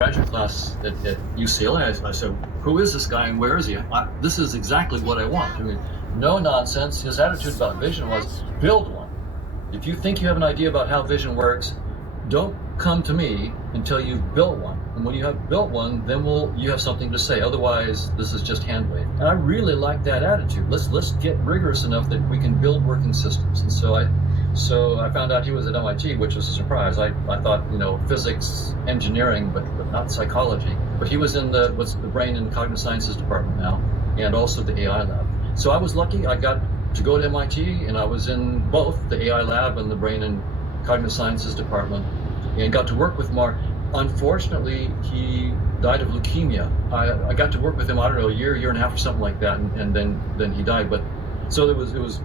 graduate class at UCLA, I said, who is this guy and where is he? This is exactly what I want. I mean, no nonsense. His attitude about vision was, build one. If you think you have an idea about how vision works, don't come to me until you've built one. And when you have built one, then you have something to say. Otherwise, this is just hand waving. And I really like that attitude. Let's get rigorous enough that we can build working systems. And so I found out he was at MIT, which was a surprise. I thought, physics, engineering, but not psychology. But he was in the brain and cognitive sciences department now, and also the AI lab. So I was lucky. I got to go to MIT, and I was in both the AI lab and the brain and cognitive sciences department, and got to work with Mark. Unfortunately, he died of leukemia. I got to work with him, I don't know, a year and a half or something like that, and then he died. But so it was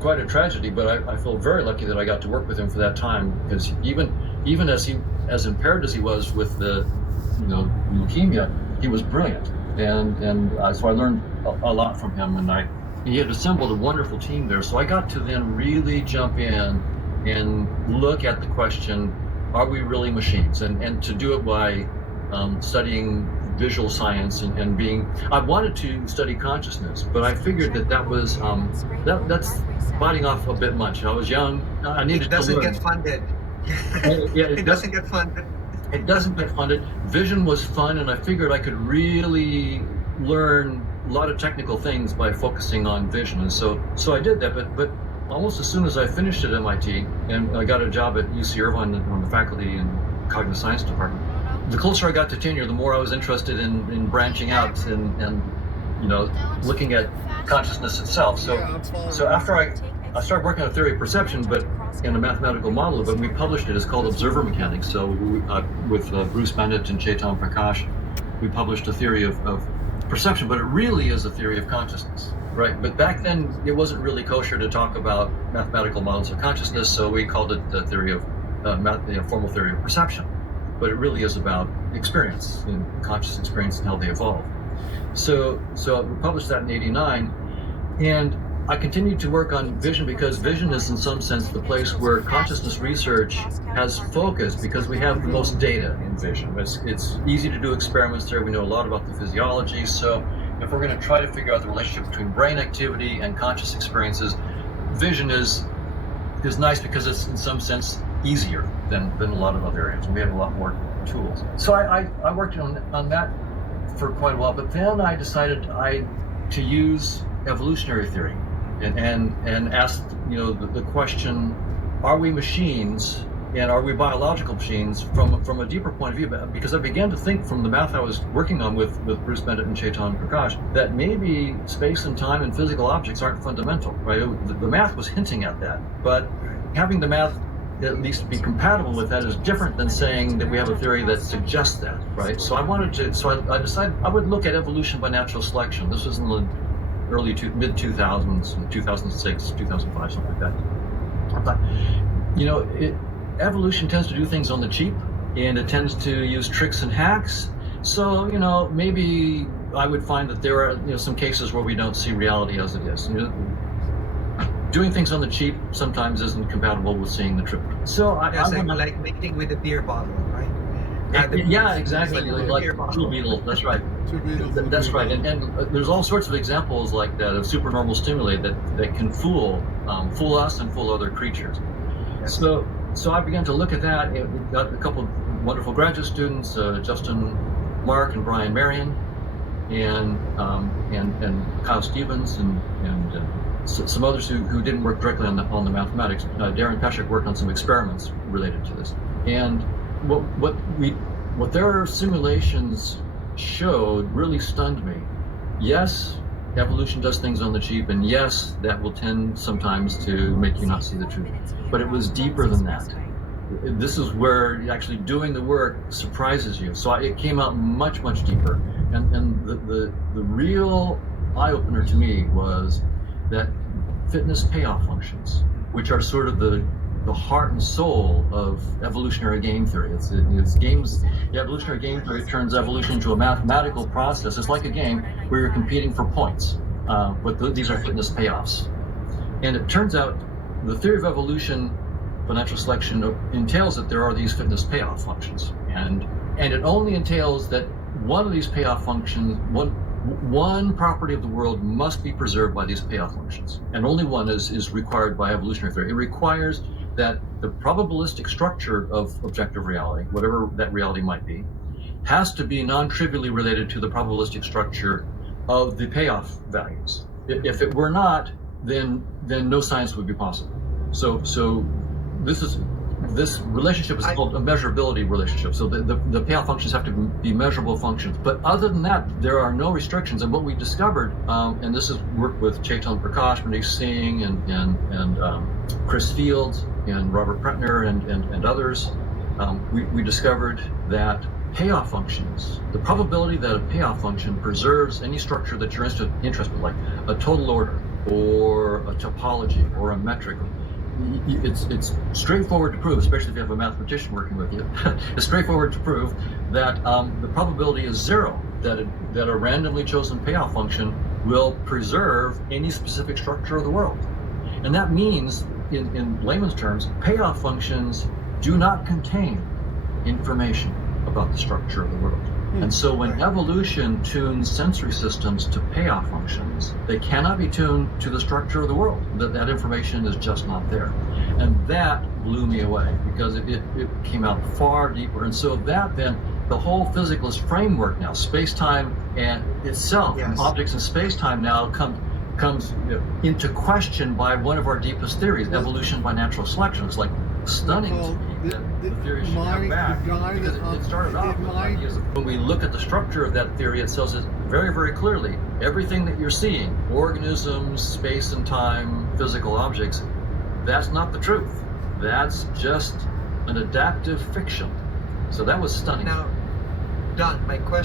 quite a tragedy, but I feel very lucky that I got to work with him for that time, because even as impaired as he was with the leukemia, he was brilliant, and so I learned a lot from him, and he had assembled a wonderful team there. So I got to then really jump in and look at the question, are we really machines? And to do it by studying visual science and being, I wanted to study consciousness, but I figured that was that's biting off a bit much. I was young. I needed to learn. It doesn't get funded. Yeah, it doesn't get funded. It doesn't get funded. Vision was fun, and I figured I could really learn a lot of technical things by focusing on vision. And so I did that, but almost as soon as I finished at MIT and I got a job at UC Irvine on the faculty and cognitive science department, the closer I got to tenure, the more I was interested in branching out and looking at consciousness itself. So after I started working on a theory of perception, but in a mathematical model of it, we published it. It's called observer mechanics. So with Bruce Bennett and Chetan Prakash, we published a theory of perception, but it really is a theory of consciousness, right? But back then, it wasn't really kosher to talk about mathematical models of consciousness, so we called it the theory of formal theory of perception. But it really is about experience, and conscious experience, and how they evolve. So we published that in '89, and I continued to work on vision because vision is in some sense the place where consciousness research has focused, because we have the most data in vision. It's easy to do experiments there. We know a lot about the physiology. So if we're going to try to figure out the relationship between brain activity and conscious experiences, vision is nice because it's in some sense easier than a lot of other areas. We have a lot more tools. So I worked on that for quite a while, but then I decided to use evolutionary theory and asked the question, are we machines and are we biological machines from a deeper point of view? Because I began to think from the math I was working on with Bruce Bennett and Chetan Prakash that maybe space and time and physical objects aren't fundamental, right? The math was hinting at that, but having the math at least be compatible with that is different than saying that we have a theory that suggests that, right? So I decided I would look at evolution by natural selection. This was in the mid-2000s, 2006, 2005, something like that. I thought, evolution tends to do things on the cheap, and it tends to use tricks and hacks. So, maybe I would find that there are, some cases where we don't see reality as it is. Doing things on the cheap sometimes isn't compatible with seeing the truth. So like mating with a beer bottle, right? Yeah, exactly. Like Two Beetle. That's right. That's right. And there's all sorts of examples like that of supernormal stimuli that can fool us and fool other creatures. Yes. So I began to look at that. And got a couple of wonderful graduate students, Justin Mark and Brian Marion, and Kyle Stevens and some others who didn't work directly on the mathematics. Darren Peshek worked on some experiments related to this. And what their simulations showed really stunned me. Yes, evolution does things on the cheap, and yes, that will tend sometimes to make you not see the truth. But it was deeper than that. This is where actually doing the work surprises you. So it came out much, much deeper. And the real eye-opener to me was that fitness payoff functions, which are sort of the heart and soul of evolutionary game theory. It's games. The evolutionary game theory turns evolution into a mathematical process. It's like a game where you're competing for points, but these are fitness payoffs. And it turns out the theory of evolution, financial selection, entails that there are these fitness payoff functions. And and it only entails that one of these payoff functions, one property of the world must be preserved by these payoff functions, and only one is required by evolutionary theory. It requires that the probabilistic structure of objective reality, whatever that reality might be, has to be non-trivially related to the probabilistic structure of the payoff values. If it were not, then no science would be possible. So this relationship is called a measurability relationship. So the payoff functions have to be measurable functions. But other than that, there are no restrictions. And what we discovered, and this is work with Chetan Prakash, Manish Singh, and Chris Fields, and Robert Pretner, and others, we discovered that payoff functions, the probability that a payoff function preserves any structure that you're interested, like a total order, or a topology, or a metric. It's straightforward to prove, especially if you have a mathematician working with you. It's straightforward to prove that the probability is zero that a randomly chosen payoff function will preserve any specific structure of the world. And that means, in layman's terms, payoff functions do not contain information about the structure of the world. And so when evolution tunes sensory systems to payoff functions, they cannot be tuned to the structure of the world. That information is just not there. And that blew me away, because it came out far deeper. And so that then, the whole physicalist framework now, space-time and itself, Yes. objects in space-time now comes into question by one of our deepest theories, evolution by natural selection. It's like stunning to me that the theory should come back, because it started off with ideas of, when we look at the structure of that theory, it tells us very, very clearly, everything that you're seeing, organisms, space and time, physical objects, that's not the truth. That's just an adaptive fiction. So that was stunning. Now, Don, my question